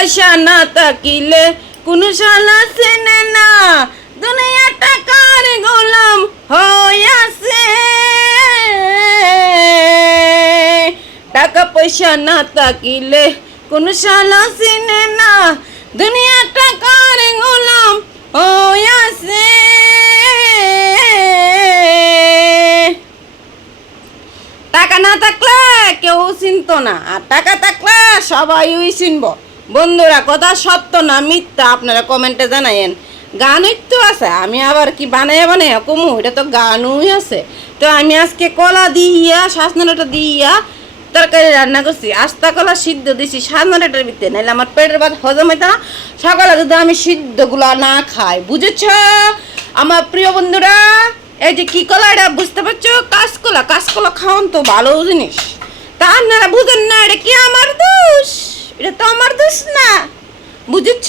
পয়সা না থাকিলে কোন শালা চেনে না, দুনিয়া টাকার গোলাম হইয়াছে। টাকা পয়সা না থাকিলে কোন শালা চেনে না, দুনিয়া টাকার গোলাম হইয়াছে। টাকা না থাকলে কেউ চিনতো না, আর টাকা থাকলে সবাই চিনব। বন্ধুরা, কথা সত্য না মিথ্যা আপনারা কমেন্টে জানাইন। গানই তো আছে, আমি আবার কি বানাইয়া বানাইয়া কমু, এটা তো গানই আছে। তো আমি আজকে কলা দিয়া শাসনাটা দিয়া তরকারি রান্না করছি। আস্তা কলা সিদ্ধ দিছি শাসনাটার ভিতরে, নাহলে আমার পেটের ভাত হজম হইতো না। সকালে যদি আমি সিদ্ধগুলো না খাই, বুঝেছ আমার প্রিয় বন্ধুরা? এই যে কি কলা, এটা বুঝতে পারছো? কাঁচকলা। কাঁচকলা খাওয়ান তো ভালো জিনিস, তা আপনারা বুঝেন না। এটা কি আমার দোষ? এটা তো আমার দোষ না, বুঝেছ?